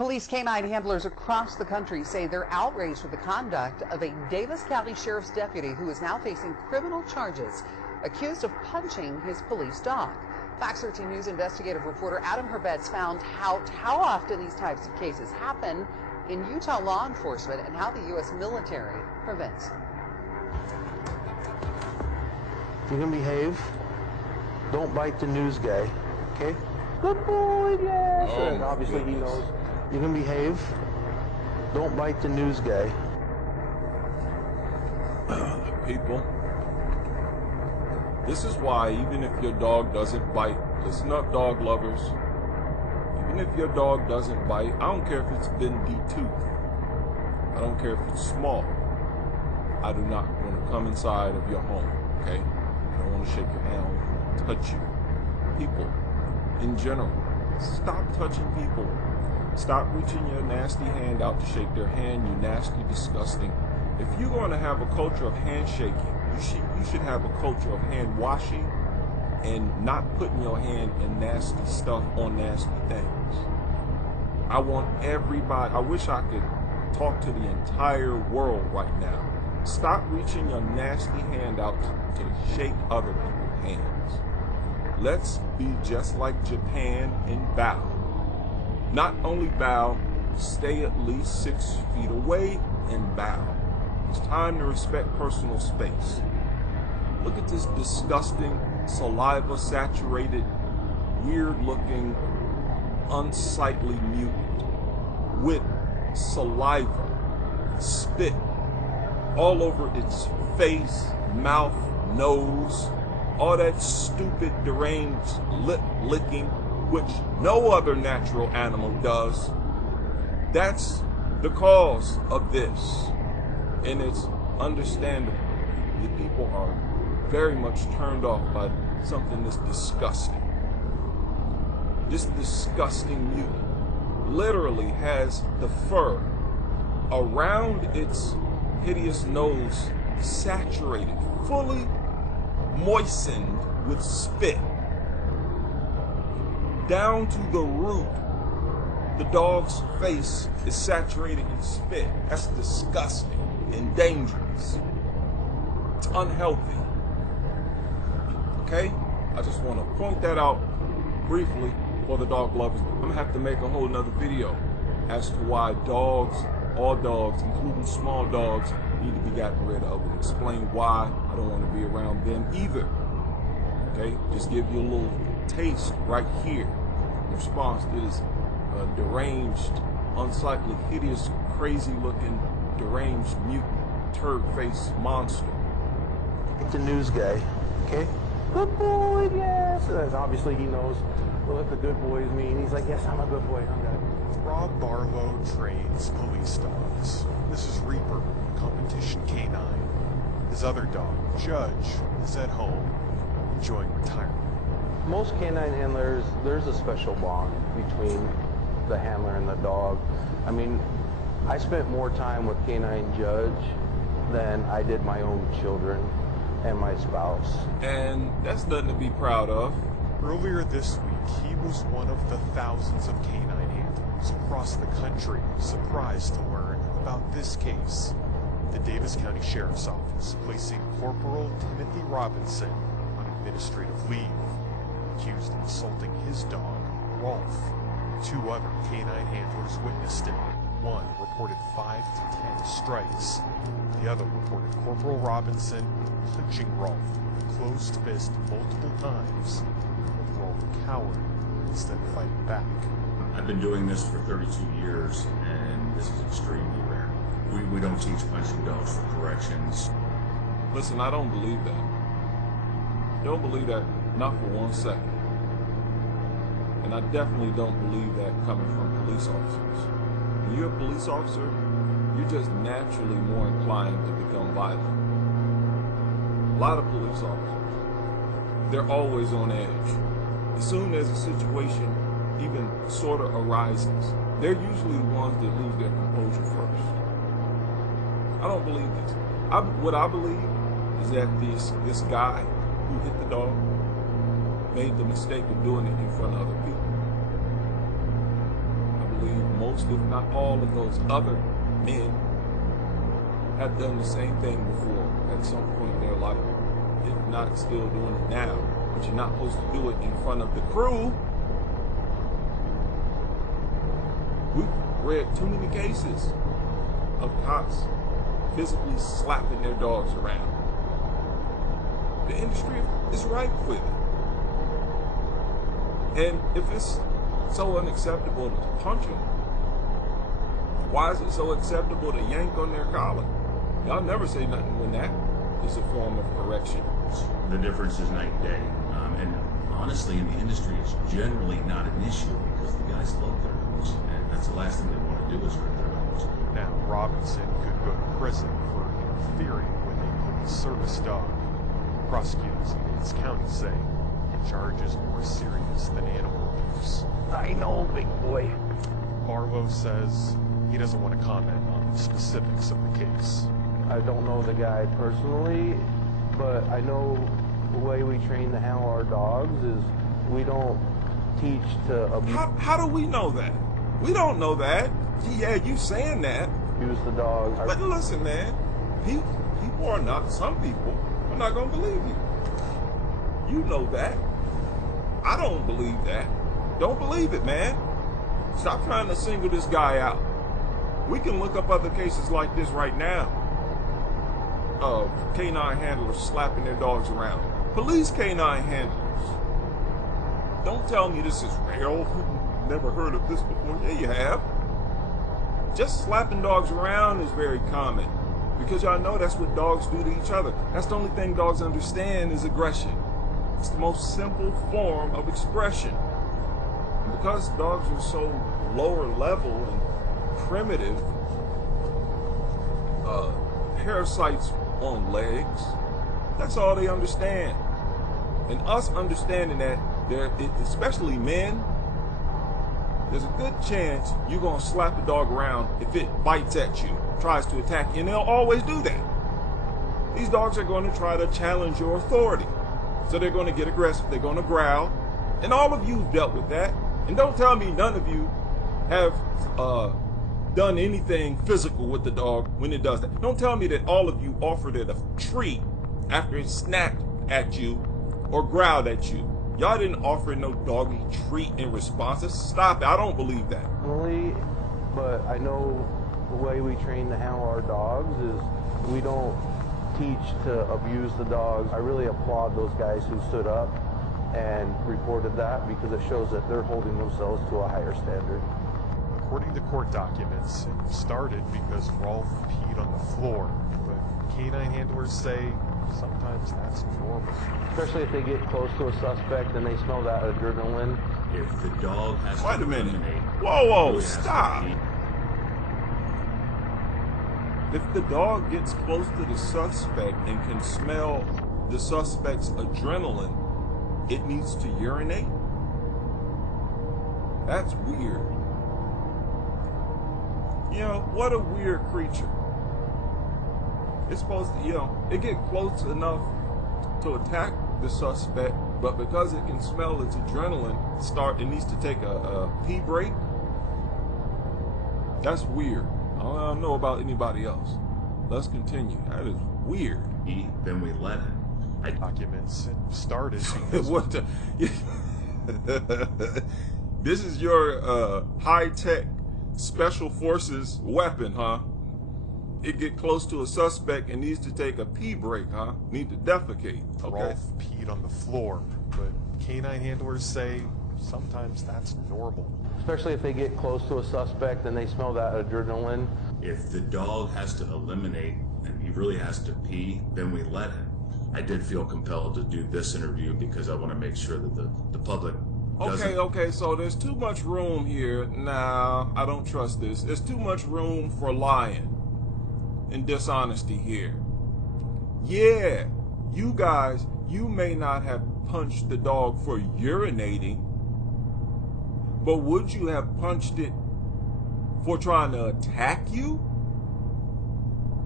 Police canine handlers across the country say they're outraged with the conduct of a Davis County Sheriff's deputy who is now facing criminal charges, accused of punching his police dog. Fox 13 News investigative reporter Adam Herbets found out how often these types of cases happen in Utah law enforcement and how the U.S. military prevents them. If you're gonna behave, don't bite the news guy, okay? Good boy, yes! Oh, and obviously goodness. He knows. You're gonna behave, don't bite the news guy. People, this is why even if your dog doesn't bite, listen up, dog lovers. Even if your dog doesn't bite, I don't care if it's been de-toothed. I don't care if it's small. I do not want to come inside of your home, okay? I don't want to shake your hand, I don't want to touch you. People, in general, stop touching people. Stop reaching your nasty hand out to shake their hand, you nasty, disgusting. If you're going to have a culture of handshaking, you should have a culture of hand washing and not putting your hand in nasty stuff on nasty things. I want everybody, I wish I could talk to the entire world right now. Stop reaching your nasty hand out to shake other people's hands. Let's be just like Japan and bow. Not only bow, stay at least 6 feet away and bow. It's time to respect personal space. Look at this disgusting, saliva-saturated, weird-looking, unsightly mutant with saliva, spit all over its face, mouth, nose, all that stupid, deranged lip licking, which no other natural animal does. That's the cause of this. And it's understandable. The people are very much turned off by something this disgusting. This disgusting mutant literally has the fur around its hideous nose saturated, fully moistened with spit. Down to the root, the dog's face is saturated in spit. That's disgusting and dangerous. It's unhealthy. Okay? I just want to point that out briefly for the dog lovers. I'm going to have to make a whole nother video as to why dogs, all dogs, including small dogs, need to be gotten rid of and explain why I don't want to be around them either. Okay? Just give you a little taste right here in response to this deranged, unsightly, hideous, crazy-looking, deranged, mutant, turd-faced monster. The news guy, okay? Good boy, yes! And obviously he knows what the good boys mean. He's like, yes, I'm a good boy. I'm good. Rob Barlow trains police dogs. This is Reaper, competition canine. His other dog, Judge, is at home, enjoying retirement. Most canine handlers, there's a special bond between the handler and the dog. I mean, I spent more time with Canine Judge than I did my own children and my spouse. And that's nothing to be proud of. Earlier this week, he was one of the thousands of canine handlers across the country surprised to learn about this case. The Davis County Sheriff's Office placing Corporal Timothy Robinson on administrative leave, accused of assaulting his dog, Rolf. 2 other canine handlers witnessed it. One reported 5 to 10 strikes. The other reported Corporal Robinson punching Rolf with a closed fist multiple times, with Rolf cowered instead of fighting back. I've been doing this for 32 years, and this is extremely rare. We don't teach punching dogs for corrections. Listen, I don't believe that. Don't believe that, not for 1 second. And I definitely don't believe that coming from police officers. When you're a police officer, you're just naturally more inclined to become violent. A lot of police officers, they're always on edge. As soon as a situation even sort of arises, they're usually the ones that lose their composure first. I don't believe this. What I believe is that this guy who hit the dog made the mistake of doing it in front of other people. I believe most, if not all, of those other men have done the same thing before at some point in their life, if not still doing it now. But you're not supposed to do it in front of the crew. We've read too many cases of cops physically slapping their dogs around. The industry is ripe with it. And if it's so unacceptable to punch them, why is it so acceptable to yank on their collar? Y'all never say nothing when that is a form of correction. The difference is night and day. And honestly, in the industry, it's generally not an issue because the guys love their dogs. And that's the last thing they want to do is hurt their dogs. Now, Robinson could go to prison for interfering with a police service dog. Prosecutors in Davis County say the charge is more serious than animal abuse. I know, big boy. Barlow says he doesn't want to comment on the specifics of the case. I don't know the guy personally, but I know the way we train to handle our dogs is we don't teach to abuse. How do we know that? We don't know that. Yeah, you saying that. Use the dog. But listen, man, people are not, some people are not going to believe you. You know that. I don't believe that. Don't believe it, man. Stop trying to single this guy out. We can look up other cases like this right now of canine handlers slapping their dogs around. Police canine handlers. Don't tell me this is real. Never heard of this before. Yeah, you have. Just slapping dogs around is very common because y'all know that's what dogs do to each other. That's the only thing dogs understand is aggression. It's the most simple form of expression. And because dogs are so lower level and primitive, parasites on legs, that's all they understand. And us understanding that, especially men, there's a good chance you're going to slap the dog around if it bites at you, tries to attack you, and they'll always do that. These dogs are going to try to challenge your authority. So they're going to get aggressive, they're going to growl, and all of you have dealt with that. And don't tell me none of you have done anything physical with the dog when it does that. Don't tell me that all of you offered it a treat after it snapped at you or growled at you. Y'all didn't offer no doggy treat in response. Stop it. I don't believe that. Really, but I know the way we train to handle our dogs is we don't teach to abuse the dogs. I really applaud those guys who stood up and reported that because it shows that they're holding themselves to a higher standard. According to court documents, it started because Rolf peed on the floor, but canine handlers say sometimes that's normal. Especially if they get close to a suspect and they smell that adrenaline. If the dog has Wait to a minute. eliminate, Whoa, really has to stop. pee. If the dog gets close to the suspect and can smell the suspect's adrenaline, it needs to urinate? That's weird. You know, what a weird creature. It's supposed to, it get close enough to attack the suspect, but because it can smell its adrenaline, it needs to take a pee break. That's weird. I don't know about anybody else. Let's continue. That is weird. Then we let him. Documents started because What the? This is your high-tech special forces weapon, huh? It get close to a suspect and needs to take a pee break, huh? Need to defecate. Okay. Rolf peed on the floor, but canine handlers say sometimes that's normal. Especially if they get close to a suspect and they smell that adrenaline. If the dog has to eliminate and he really has to pee, then we let him. I did feel compelled to do this interview because I want to make sure that the public doesn't... Okay, so there's too much room here. Nah, I don't trust this. There's too much room for lying and dishonesty here. Yeah, you guys, you may not have punched the dog for urinating, but would you have punched it for trying to attack you?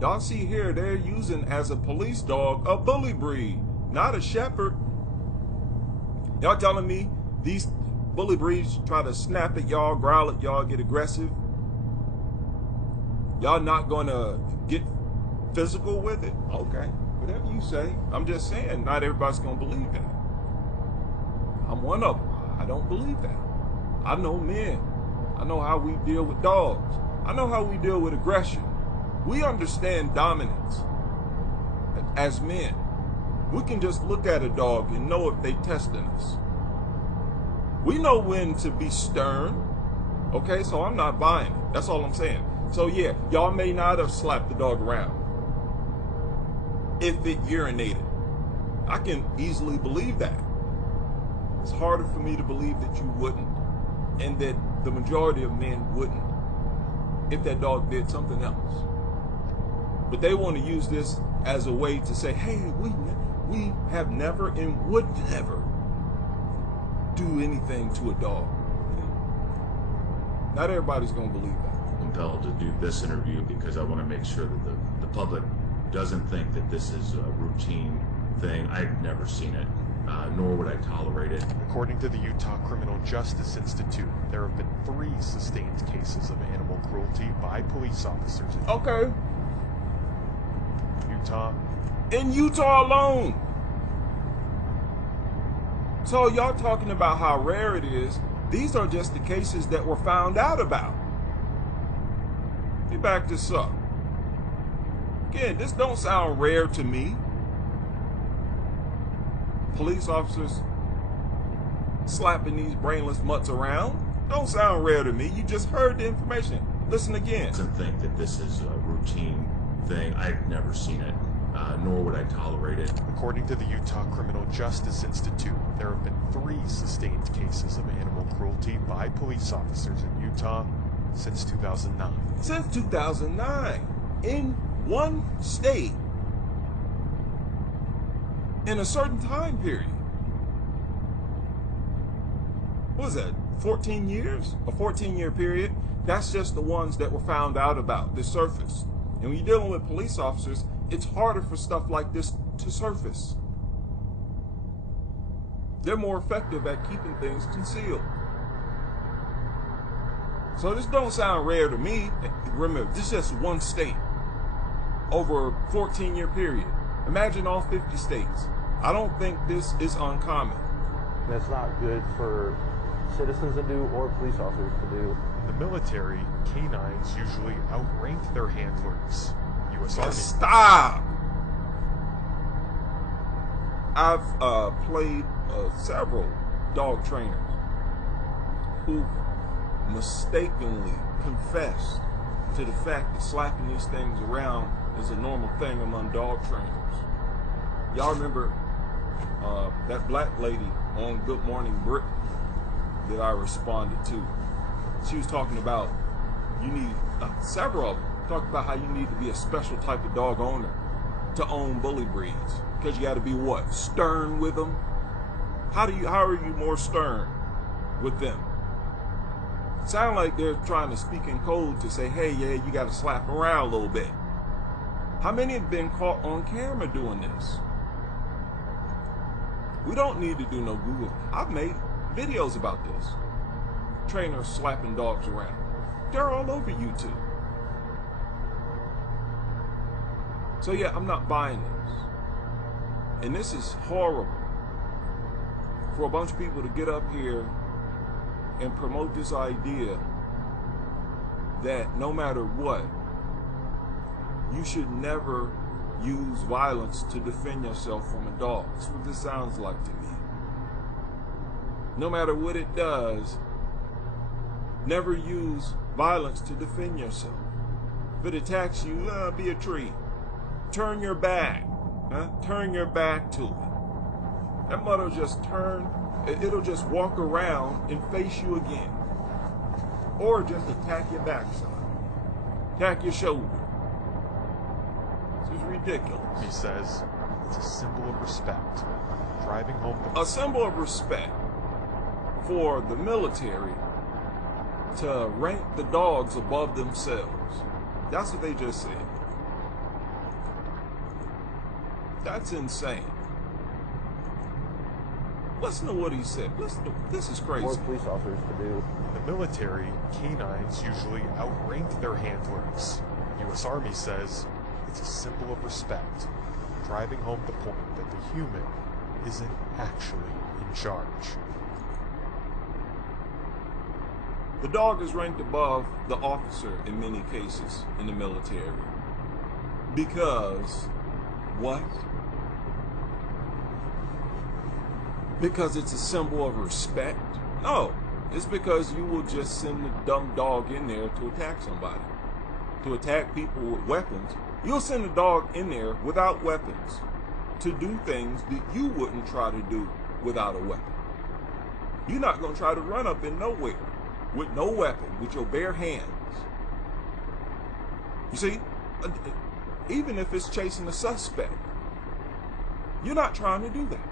Y'all see here, they're using as a police dog a bully breed, not a shepherd. Y'all telling me these bully breeds try to snap at y'all, growl at y'all, get aggressive, Y'all not gonna get physical with it? Okay, whatever you say. I'm just saying, not everybody's gonna believe that. I'm one of them. I don't believe that. I know men. I know how we deal with dogs. I know how we deal with aggression. We understand dominance as men. We can just look at a dog and know if they testing us. We know when to be stern. Okay, so I'm not buying it. That's all I'm saying. So yeah, y'all may not have slapped the dog around if it urinated. I can easily believe that. It's harder for me to believe that you wouldn't, and that the majority of men wouldn't if that dog did something else. But they want to use this as a way to say, hey, we have never and would never do anything to a dog. Not everybody's going to believe that. Compelled to do this interview because I want to make sure that the public doesn't think that this is a routine thing. I've never seen it, nor would I tolerate it. According to the Utah Criminal Justice Institute, there have been 3 sustained cases of animal cruelty by police officers. Okay. Utah. In Utah alone. So y'all talking about how rare it is. These are just the cases that were found out about. Let me back this up. Again, this don't sound rare to me. Police officers slapping these brainless mutts around don't sound rare to me. You just heard the information. Listen again. Doesn't think that this is a routine thing. I've never seen it, nor would I tolerate it. According to the Utah Criminal Justice Institute, there have been 3 sustained cases of animal cruelty by police officers in Utah since 2009. Since 2009, in one state, in a certain time period. What was that, 14 years? A 14-year period? That's just the ones that were found out about, that surfaced. And when you're dealing with police officers, it's harder for stuff like this to surface. They're more effective at keeping things concealed. So this don't sound rare to me. Remember, this is just one state over a 14-year period. Imagine all 50 states. I don't think this is uncommon. That's not good for citizens to do or police officers to do. In the military, canines usually outrank their handlers. U.S. Army. Stop! I've played several dog trainers who mistakenly confessed to the fact that slapping these things around is a normal thing among dog trainers. Y'all remember that black lady on Good Morning Britain that I responded to? She was talking about you need several of them talked about how you need to be a special type of dog owner to own bully breeds, because you got to be what, stern with them? How are you more stern with them? Sound like they're trying to speak in code to say, hey, yeah, you got to slap around a little bit. How many have been caught on camera doing this? We don't need to do no Google. I've made videos about this. Trainers slapping dogs around. They're all over YouTube. So yeah, I'm not buying this. And this is horrible for a bunch of people to get up here and promote this idea that no matter what, you should never use violence to defend yourself from a dog. That's what this sounds like to me. No matter what it does, never use violence to defend yourself. If it attacks you, be a tree. Turn your back. Turn your back to it. That mother will just turn, it'll just walk around and face you again. Or just attack your backside. Attack your shoulder. This is ridiculous. He says it's a symbol of respect. Driving home a symbol of respect for the military to rank the dogs above themselves. That's what they just said. That's insane. Listen to what he said. Listen to, this is crazy. More police officers to do. In the military, canines usually outrank their handlers. U.S. Army says it's a symbol of respect, driving home the point that the human isn't actually in charge. The dog is ranked above the officer in many cases in the military. Because, what? Because it's a symbol of respect? No, it's because you will just send the dumb dog in there to attack somebody. To attack people with weapons. You'll send a dog in there without weapons to do things that you wouldn't try to do without a weapon. You're not going to try to run up in nowhere with no weapon, with your bare hands. You see, even if it's chasing a suspect, you're not trying to do that.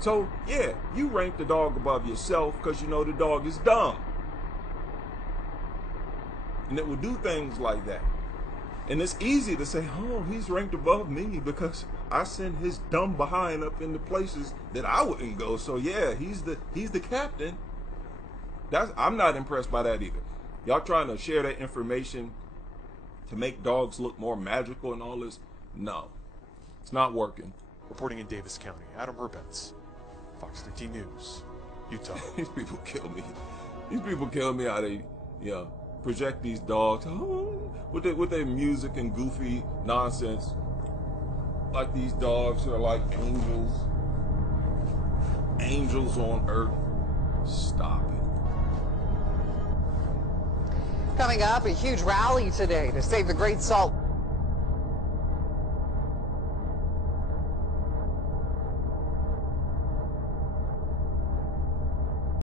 So, yeah, you rank the dog above yourself because you know the dog is dumb. And it will do things like that. And it's easy to say, oh, he's ranked above me because I send his dumb behind up into places that I wouldn't go. So, yeah, he's the captain. I'm not impressed by that either. Y'all trying to share that information to make dogs look more magical and all this? No, it's not working. Reporting in Davis County, Adam Herbents, Fox 13 News, Utah. These people kill me. These people kill me how they, project these dogs with their music and goofy nonsense. Like these dogs are like angels on earth. Stop it. Coming up, a huge rally today to save the Great Salt